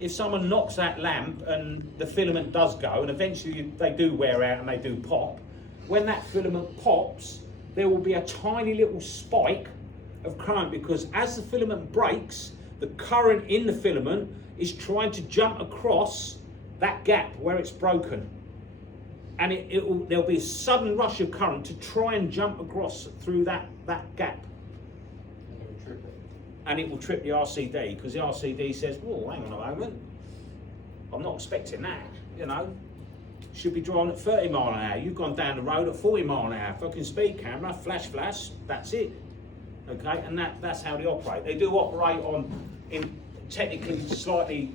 if someone knocks that lamp and the filament does go, and eventually they do wear out and they do pop, when that filament pops, there will be a tiny little spike of current, because as the filament breaks, the current in the filament is trying to jump across that gap where it's broken. And there'll be a sudden rush of current to try and jump across through that gap. And it will trip the RCD, because the RCD says, whoa, hang on a moment, I'm not expecting that, you know. Should be driving at 30 mile an hour. You've gone down the road at 40 mile an hour. Fucking speed camera, flash, that's it. Okay, and that's how they operate. They do operate in technically slightly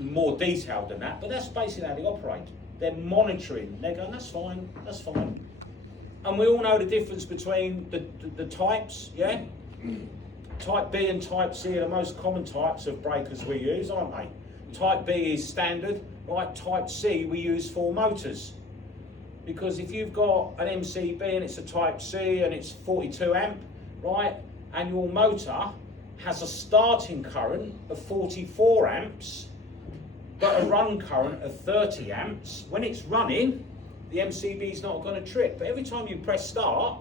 more detailed than that, but that's basically how they operate. They're monitoring, they're going, that's fine. And we all know the difference between the types, yeah? Type B and Type C are the most common types of breakers we use, aren't they? Type B is standard, right? Type C we use for motors. Because if you've got an MCB and it's a Type C and it's 42 amp, right? And your motor has a starting current of 44 amps, but a run current of 30 amps. When it's running, the MCB is not going to trip. But every time you press start,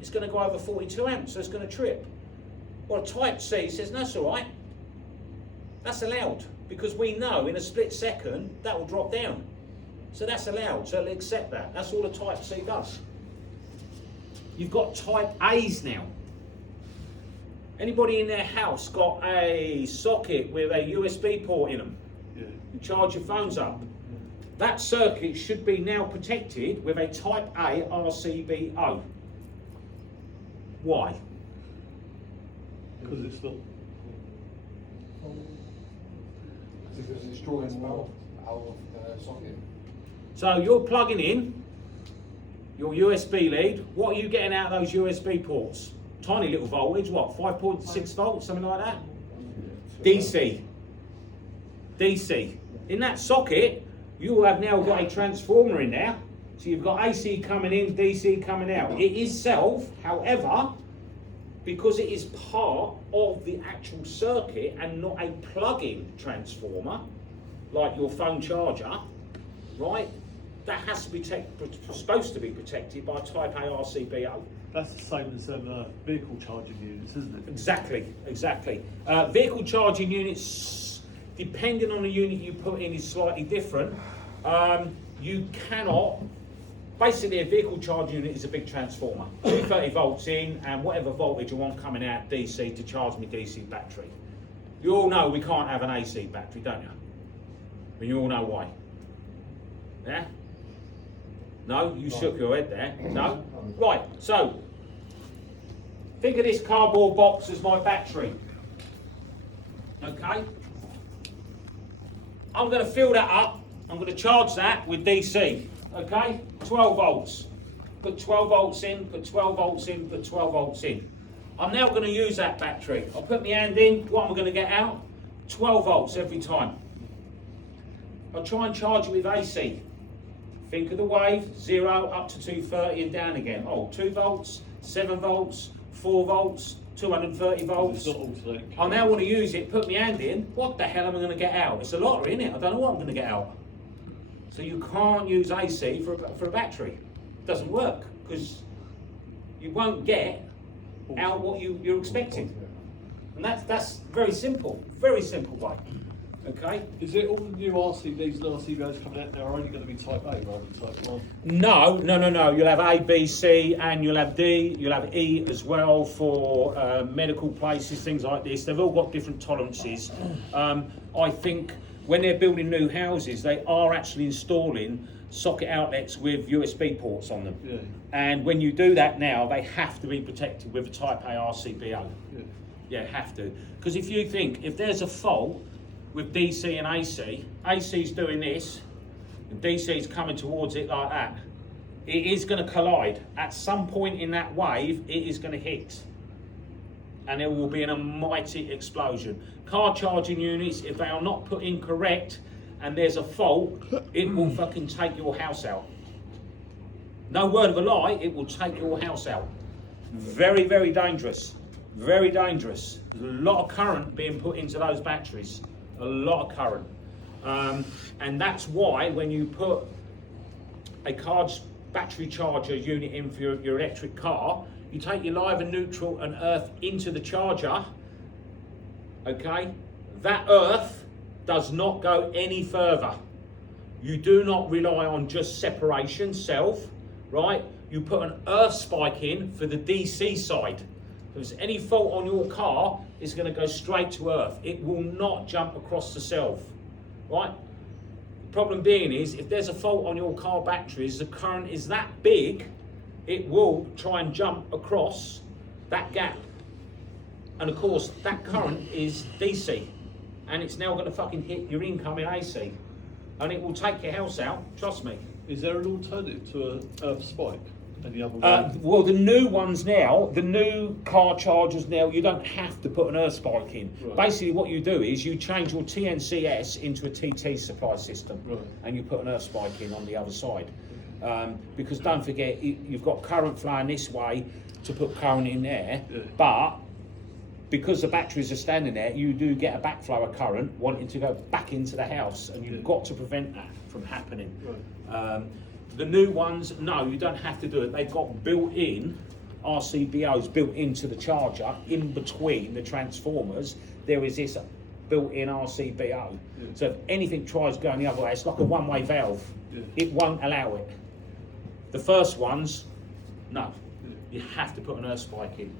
it's going to go over 42 amps, so it's going to trip. Well, Type C says, no, that's all right. That's allowed, because we know in a split second that will drop down. So that's allowed, so it'll accept that. That's all a Type C does. You've got Type A's now. Anybody in their house got a socket with a USB port in them? Yeah. You charge your phones up. That circuit should be now protected with a Type A RCBO. Why? Because it's not. Because it's drawing more out of the socket. So you're plugging in your USB lead. What are you getting out of those USB ports? Tiny little voltage, what, 5.6 volts, something like that? DC. In that socket, you have now got a transformer in there. So you've got AC coming in, DC coming out. It is self, however, because it is part of the actual circuit and not a plug-in transformer, like your phone charger, right? That has to be supposed to be protected by Type A RCBO. That's the same as vehicle charging units, isn't it? Exactly. Vehicle charging units, depending on the unit you put in, is slightly different. You cannot. Basically, a vehicle charging unit is a big transformer. 230 volts in and whatever voltage you want coming out DC to charge my DC battery. You all know we can't have an AC battery, don't you? And you all know why. Yeah? No? You shook your head there. No? Right, so think of this cardboard box as my battery. Okay? I'm going to fill that up. I'm going to charge that with DC. Okay, 12 volts. Put 12 volts in, put 12 volts in, put 12 volts in. I'm now going to use that battery. I'll put my hand in. What am I going to get out? 12 volts every time. I'll try and charge it with AC. Think of the wave, 0 up to 230 and down again. Oh, 2 volts, 7 volts, 4 volts, 230 volts. I now want to use it, put my hand in. What the hell am I going to get out? It's a lottery, isn't it? I don't know what I'm going to get out. So you can't use AC for a battery. It doesn't work, because you won't get out what you're expecting. And that's very simple way. Okay? Is it all the new RCBs and RCBOs coming out now are only going to be Type A rather than Type 1? No. You'll have A, B, C, and you'll have D. You'll have E as well for medical places, things like this. They've all got different tolerances. I think when they're building new houses, they are actually installing socket outlets with USB ports on them. Yeah. And when you do that now, they have to be protected with a Type A RCBO. Yeah, have to. Because if you think, if there's a fault with DC and AC, AC's doing this, and DC's coming towards it like that, it is going to collide. At some point in that wave, it is going to hit. And there will be a mighty explosion. Car charging units, if they are not put in correct and there's a fault, it will fucking take your house out. No word of a lie, it will take your house out. Very, very dangerous. Very dangerous. There's a lot of current being put into those batteries. a lot of current. And that's why when you put a car's battery charger unit in for your electric car, you take your live and neutral and earth into the charger, okay? That earth does not go any further. You do not rely on just separation, self, right? You put an earth spike in for the DC side. If there's any fault on your car, it's going to go straight to earth. It will not jump across the self, right? The problem being is, if there's a fault on your car batteries, the current is that big, it will try and jump across that gap. And of course, that current is DC. And it's now going to fucking hit your incoming AC. And it will take your house out, trust me. Is there an alternative to an earth spike? Any other way? Well, the new ones now, the new car chargers now, you don't have to put an earth spike in. Right. Basically, what you do is you change your TNCS into a TT supply system, Right. and you put an earth spike in on the other side. Because don't forget, you've got current flowing this way to put current in there, Yeah. but because the batteries are standing there, you do get a backflow of current wanting to go back into the house, and you've Yeah. got to prevent that from happening. Right. The new ones, no, you don't have to do it. They've got built-in RCBOs built into the charger. In between the transformers, there is this built-in RCBO. Yeah. So if anything tries going the other way, it's like a one-way valve. Yeah. It won't allow it. The first ones, no. Yeah. You have to put an earth spike in.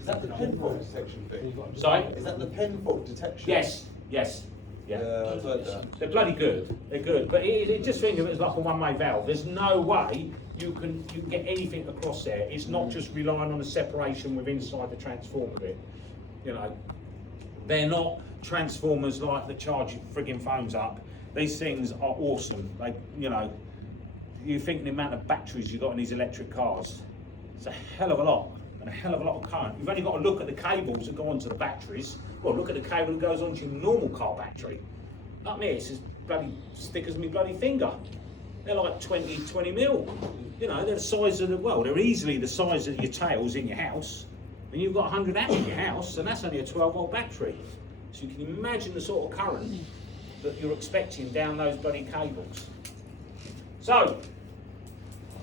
Is that the pin fault detection thing? Sorry? Is that the pin fault detection? Yes, yes, yeah. I've heard that. They're bloody good. They're good, but it just think of it as like a one-way valve. There's no way you can get anything across there. It's not just relying on the separation with inside the transformer bit. You know, they're not transformers like that charge your frigging phones up. These things are awesome. Like, you know, you think the amount of batteries you got in these electric cars. It's a hell of a lot. And a hell of a lot of current. You've only got to look at the cables that go onto the batteries. Well, look at the cable that goes onto your normal car battery. Up there, it's as bloody thick as my bloody finger. They're like 20 mil. You know, they're the size of the, well, they're easily the size of your tails in your house. And you've got 100 amp in your house, and that's only a 12-volt battery. So you can imagine the sort of current that you're expecting down those bloody cables. So,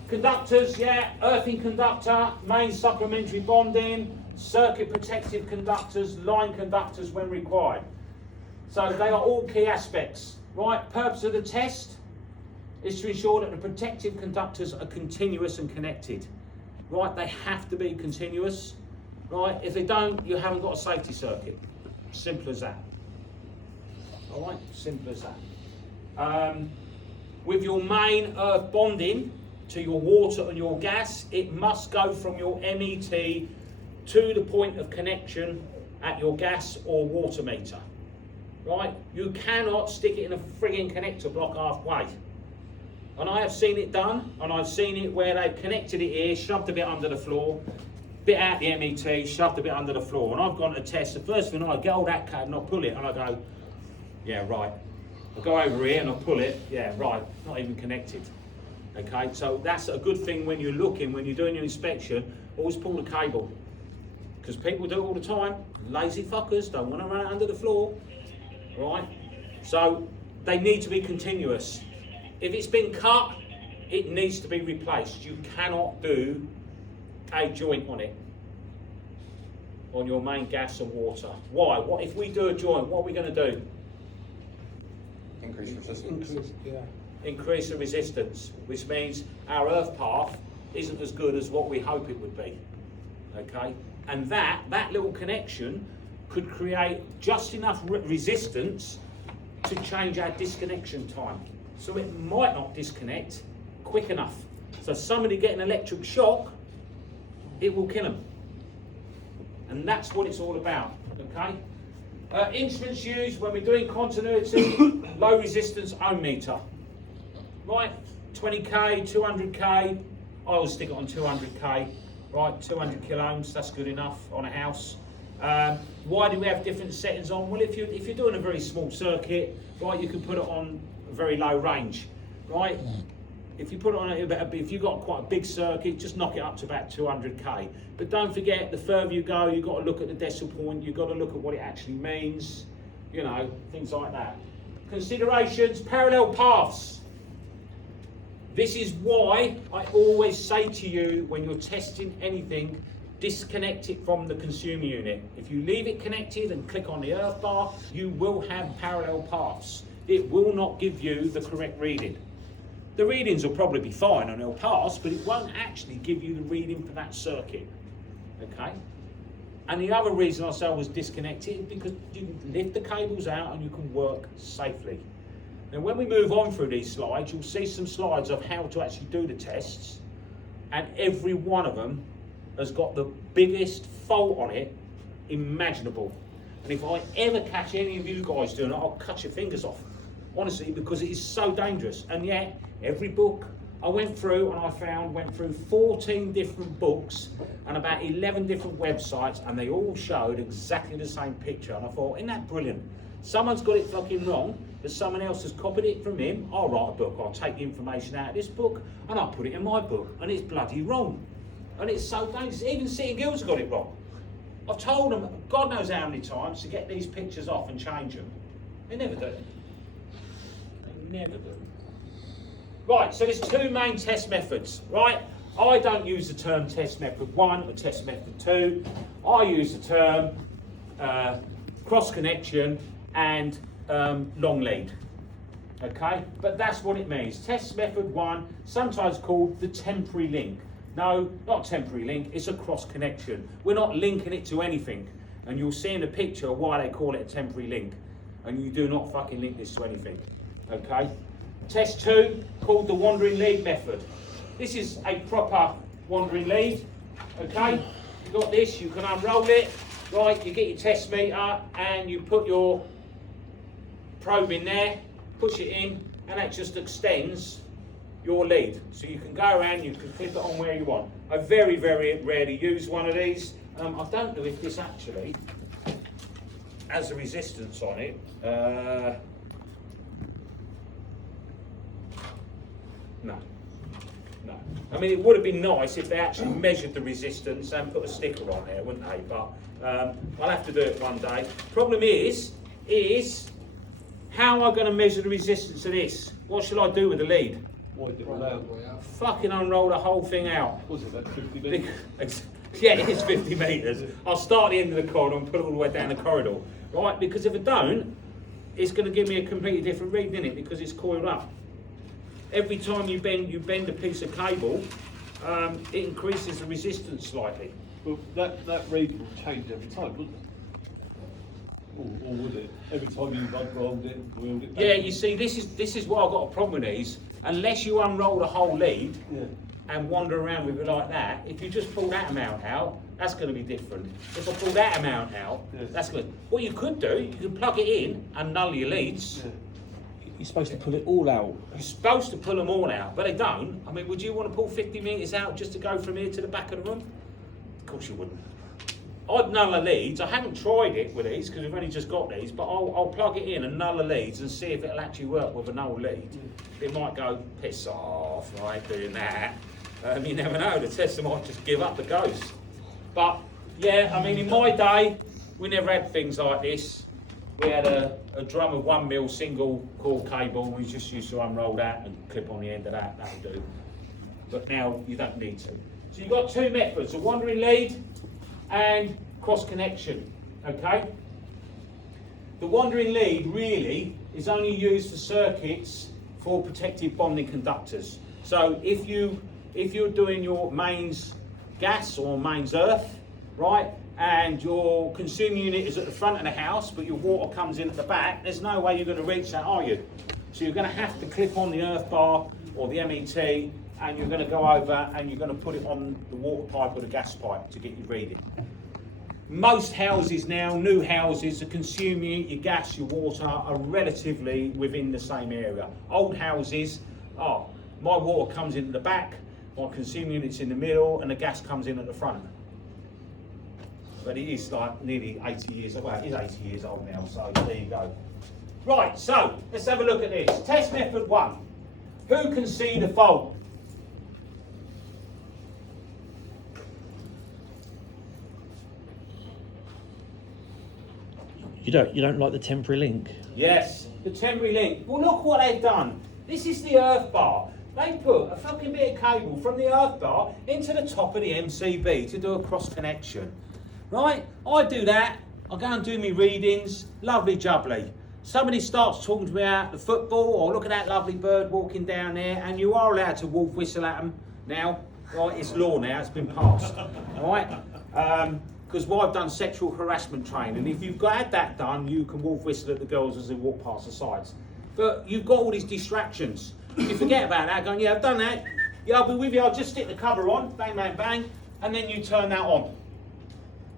conductors, yeah, earthing conductor, main supplementary bonding, circuit protective conductors, line conductors when required. So they are all key aspects, right? Purpose of the test is to ensure that the protective conductors are continuous and connected, right? They have to be continuous, right? If they don't, you haven't got a safety circuit. Simple as that. All right, simple as that. With your main earth bonding to your water and your gas, it must go from your MET to the point of connection at your gas or water meter, right? You cannot stick it in a frigging connector block halfway. And I have seen it done, and I've seen it where they've connected it here, shoved a bit under the floor, bit out the MET, shoved a bit under the floor. And I've gone to test. The first thing I get all that cab and I pull it and I go, yeah, right. I go over here and I pull it, yeah, right, not even connected. Okay, so that's a good thing when you're looking, when you're doing your inspection, always pull the cable. Because people do it all the time, lazy fuckers, don't want to run it under the floor, right? So they need to be continuous. If it's been cut, it needs to be replaced. You cannot do a joint on it, on your main gas and water. Why? What if we do a joint, what are we going to do? Increase resistance. Increase the resistance, which means our earth path isn't as good as what we hope it would be. Okay, and that little connection could create just enough resistance to change our disconnection time. So it might not disconnect quick enough. So somebody getting electric shock, it will kill them. And that's what it's all about. Okay. Instruments used when we're doing continuity, low resistance ohm meter. Right, 20k, 200k, I always stick it on 200k, right, 200 kilo ohms, that's good enough on a house. Why do we have different settings on? Well, if you're doing a very small circuit, right, you can put it on a very low range, right? If you put it on, if you've got quite a big circuit, just knock it up to about 200k. But don't forget, the further you go, you've got to look at the decimal point, you've got to look at what it actually means. you know, things like that. Considerations, parallel paths. This is why I always say to you when you're testing anything, disconnect it from the consumer unit. If you leave it connected and click on the earth bar, you will have parallel paths. It will not give you the correct reading. The readings will probably be fine and they'll pass, but it won't actually give you the reading for that circuit. Okay? And the other reason I say I was disconnected is because you can lift the cables out and you can work safely. Now when we move on through these slides, you'll see some slides of how to actually do the tests, and every one of them has got the biggest fault on it imaginable. And if I ever catch any of you guys doing it, I'll cut your fingers off. Honestly, because it is so dangerous. And yet, every book I went through and I went through 14 different books and about 11 different websites, and they all showed exactly the same picture. And I thought, isn't that brilliant? Someone's got it fucking wrong, but someone else has copied it from him. I'll write a book, I'll take the information out of this book and I'll put it in my book, and it's bloody wrong. And it's so dangerous. Even City Guilds got it wrong. I've told them God knows how many times to get these pictures off and change them. They never do. They never do. Right, so there's two main test methods, right? I don't use the term test method 1 or test method 2. I use the term cross connection and long lead. Okay, but that's what it means. Test method 1, sometimes called the temporary link. No, not temporary link, it's a cross connection. We're not linking it to anything. And you'll see in the picture why they call it a temporary link. And you do not fucking link this to anything. Okay? Test 2, called the wandering lead method. This is a proper wandering lead. Okay? You've got this, you can unroll it. Right, you get your test meter and you put your probe in there, push it in, and that just extends your lead. So you can go around, you can clip it on where you want. I very, very rarely use one of these. I don't know if this actually has a resistance on it. No. I mean, it would have been nice if they actually measured the resistance and put a sticker on there, wouldn't they? But I'll have to do it one day. Problem is how am I going to measure the resistance of this? What shall I do with the lead? Wide it all out. Fucking unroll the whole thing out. Was it that 50 metres? Yeah, it is 50 metres. I'll start at the end of the corridor and put it all the way down the corridor. Right, because if I don't, it's going to give me a completely different reading, isn't it? Because it's coiled up. Every time you bend a piece of cable, it increases the resistance slightly. Well, that read will change every time, wouldn't it? Or would it? Every time you unrolled it and wheeled it back? Yeah, you see, this is why I've got a problem with these. Unless you unroll the whole lead and wander around with it like that, if you just pull that amount out, that's going to be different. If I pull that amount out, that's good. What you could do, you could plug it in and null your leads. Yeah. You're supposed to pull it all out. You're supposed to pull them all out, but they don't. I mean, would you want to pull 50 metres out just to go from here to the back of the room? Of course you wouldn't. I'd null the leads. I haven't tried it with these because we've only just got these, but I'll plug it in and null the leads and see if it'll actually work with a null lead. It might go, piss off, I ain't doing that. You never know, the tester might just give up the ghost. But yeah, I mean, in my day, we never had things like this. We had a drum of 1 mil single core cable. We just used to unroll that and clip on the end of that. That'll do. But now you don't need to. So you've got two methods: a wandering lead and cross connection. Okay. The wandering lead really is only used for circuits for protective bonding conductors. So if you're doing your mains gas or mains earth, right? And your consumer unit is at the front of the house, but your water comes in at the back, there's no way you're going to reach that, are you? So you're going to have to clip on the earth bar or the MET, and you're going to go over and you're going to put it on the water pipe or the gas pipe to get your reading. Most houses now, new houses, the consumer unit, your gas, your water are relatively within the same area. Old houses, my water comes in at the back, my consumer unit's in the middle, and the gas comes in at the front. But it is like nearly 80 years old. Well, it is 80 years old now, so there you go. Right, so let's have a look at this. Test method 1. Who can see the fault? You don't like the temporary link? Yes, the temporary link. Well, look what they've done. This is the earth bar. They put a fucking bit of cable from the earth bar into the top of the MCB to do a cross connection. Right? I do that. I go and do my readings. Lovely jubbly. Somebody starts talking to me about the football, or look at that lovely bird walking down there, and you are allowed to wolf whistle at them now. Right? It's law now. It's been passed. All right? Because I've done sexual harassment training, and if you've had that done, you can wolf whistle at the girls as they walk past the sides. But you've got all these distractions. You forget about that, going, yeah, I've done that. Yeah, I'll be with you. I'll just stick the cover on, bang, bang, bang, and then you turn that on.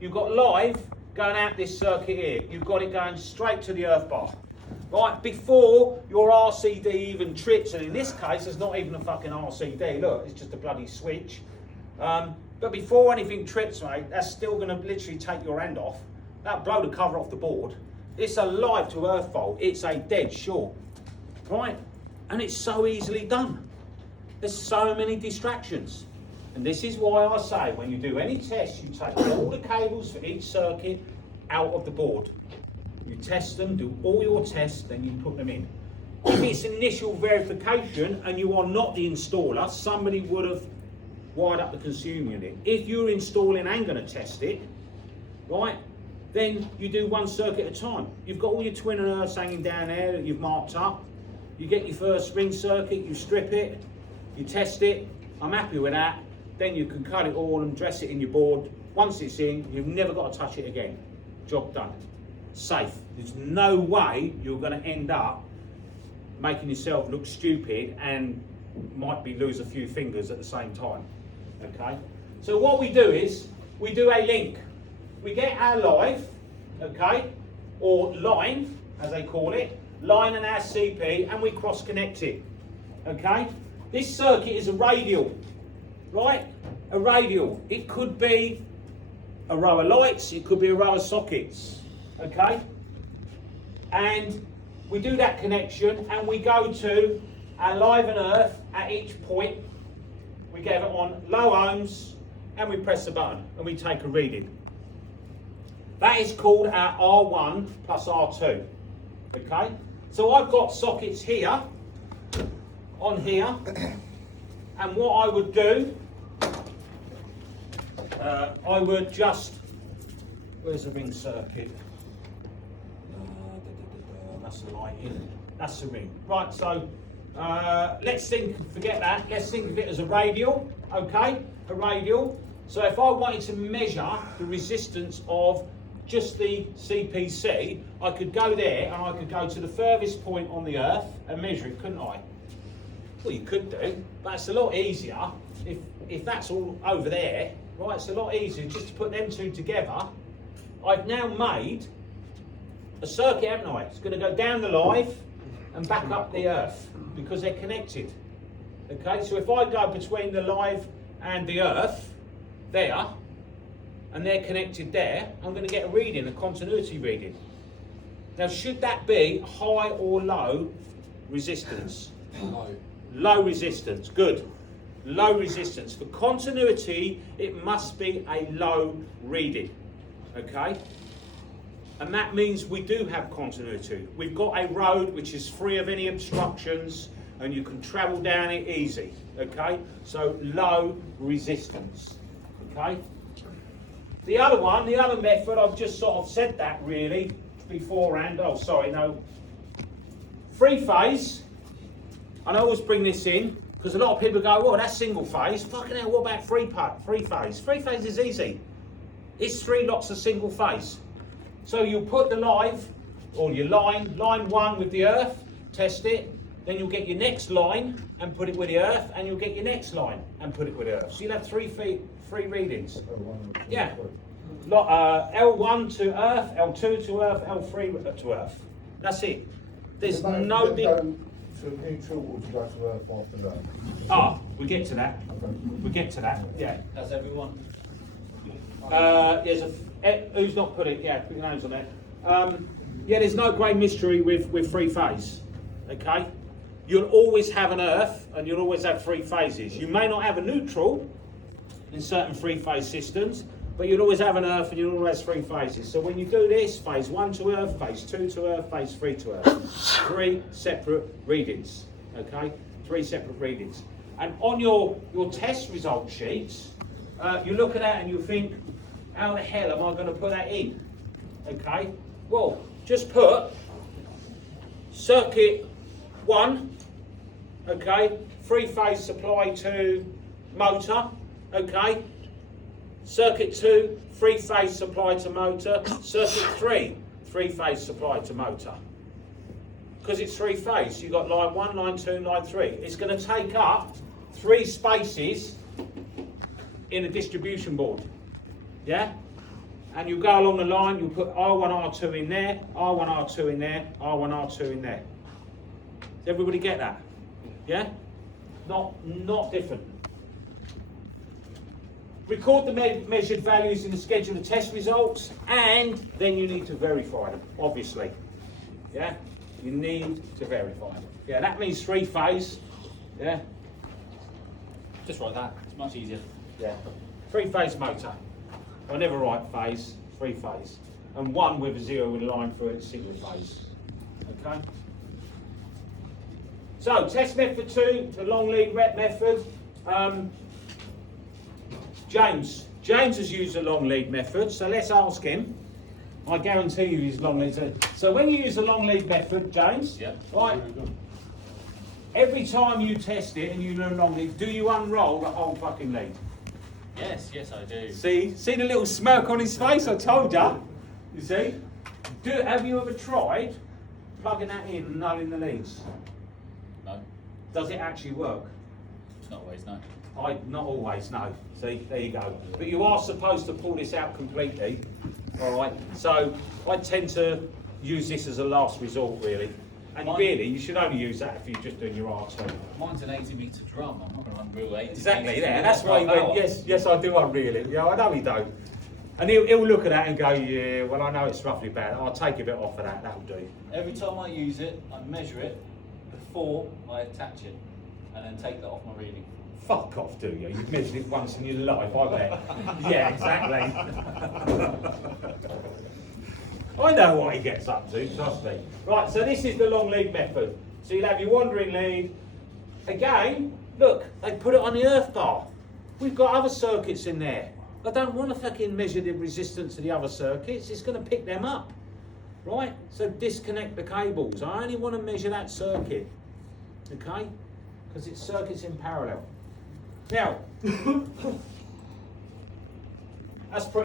You've got live going out this circuit here. You've got it going straight to the earth bar. Right, before your RCD even trips, and in this case, there's not even a fucking RCD. Look, it's just a bloody switch. But before anything trips, mate, that's still going to literally take your hand off. That'll blow the cover off the board. It's a live to earth fault. It's a dead short. Right? And it's so easily done. There's so many distractions. And this is why I say, when you do any tests, you take all the cables for each circuit out of the board. You test them, do all your tests, then you put them in. If it's initial verification and you are not the installer, somebody would have wired up the consumer unit. If you're installing and going to test it, right, then you do one circuit at a time. You've got all your twin and earths hanging down there that you've marked up. You get your first ring circuit, you strip it, you test it. I'm happy with that. Then you can cut it all and dress it in your board. Once it's in, you've never got to touch it again. Job done. Safe. There's no way you're going to end up making yourself look stupid and might be lose a few fingers at the same time. Okay? So what we do is, we do a link. We get our live, okay, or line, as they call it, line and our CP, and we cross connect it. Okay? This circuit is a radial, right? A radial. It could be a row of lights, it could be a row of sockets. Okay? And we do that connection and we go to our live and earth at each point. We get it on low ohms and we press the button and we take a reading. That is called our R1 plus R2. Okay? So I've got sockets here, on here, and what I would do, I would just, where's the ring circuit? That's the lighting, that's the ring. Right, so let's forget that, let's think of it as a radial, okay? A radial. So if I wanted to measure the resistance of just the CPC, I could go there and I could go to the furthest point on the earth and measure it, couldn't I? Well, you could do, but it's a lot easier if that's all over there, right? It's a lot easier just to put them two together. I've now made a circuit, haven't I? It's going to go down the live and back up the earth because they're connected. Okay, so if I go between the live and the earth there, and they're connected there, I'm going to get a reading, a continuity reading. Now, should that be high or low resistance? Low. Low resistance, good. Low resistance. For continuity, it must be a low reading, okay? And that means we do have continuity. We've got a road which is free of any obstructions and you can travel down it easy, okay? So low resistance, okay? The other one, the other method, I've just sort of said that really beforehand. Oh, sorry, no. Three phase, and I always bring this in because a lot of people go, well, that's single phase. Fucking hell, what about three phase? Three phase is easy. It's 3 lots of single phase. So you'll put the live, or your line one with the earth, test it, then you'll get your next line and put it with the earth, and you'll get your next line and put it with the earth. So you'll have three readings. Yeah. L1 to earth, L2 to earth, L3 to earth. That's it. There's no big... To neutral or to go to earth after that? Ah, we get to that. We get to that, yeah. Has everyone? There's who's not put it? Yeah, put your names on there. Yeah, there's no great mystery with three phase. Okay, you'll always have an earth, and you'll always have three phases. You may not have a neutral in certain three phase systems, but you'll always have an earth and you'll always have 3 phases. So when you do this, phase 1 to earth, phase 2 to earth, phase 3 to earth. 3 separate readings, okay? 3 separate readings. And on your test result sheets, you look at that and you think, how the hell am I going to put that in? Okay, well, just put circuit 1, okay, 3-phase supply to motor, okay, circuit 2, 3-phase supply to motor, circuit 3, 3-phase supply to motor. Because it's 3-phase, you've got line 1, line 2, line 3. It's going to take up 3 spaces in a distribution board, yeah? And you go along the line, you put R1, R2 in there, R1, R2 in there, R1, R2 in there. Does everybody get that? Yeah? Not different. Record the measured values in the schedule of test results, and then you need to verify them, obviously. Yeah? You need to verify them. Yeah, that means 3-phase. Yeah? Just like that. It's much easier. Yeah. 3-phase motor. I never write phase, 3-phase. And 1 with a 0 with a line through it, single phase. Okay? So, test method 2, the long lead rep method. James has used the long lead method, so let's ask him. I guarantee you he's long lead. So when you use the long lead method, James, Yep. right, every time you test it and you do a long lead, do you unroll the whole fucking lead? Yes, I do. See the little smirk on his face? I told ya. You see? Have you ever tried plugging that in and nulling the leads? No, Does it actually work? it's not always no. Not always, no. See, there you go. But you are supposed to pull this out completely. All right. So I tend to use this as a last resort, really. And really, you should only use that if you're just doing your R2. Mine's an 80-metre drum. I'm not going to unreel 80. Exactly, yeah. That's why he went, yes, I do unreel it. Yeah, I know he don't. And he'll look at that and go, yeah, well, I know it's roughly bad. I'll take a bit off of that, that'll do. Every time I use it, I measure it before I attach it, and then take that off my reading. Fuck off, do you? You've measured it once in your life, I bet. Yeah, exactly. I know what he gets up to, trust me. Right, so this is the long lead method. So you'll have your wandering lead. Again, look, they put it on the earth bar. We've got other circuits in there. I don't want to fucking measure the resistance of the other circuits. It's going to pick them up. Right? So disconnect the cables. I only want to measure that circuit. Okay? Because it's circuits in parallel. Now, that's pretty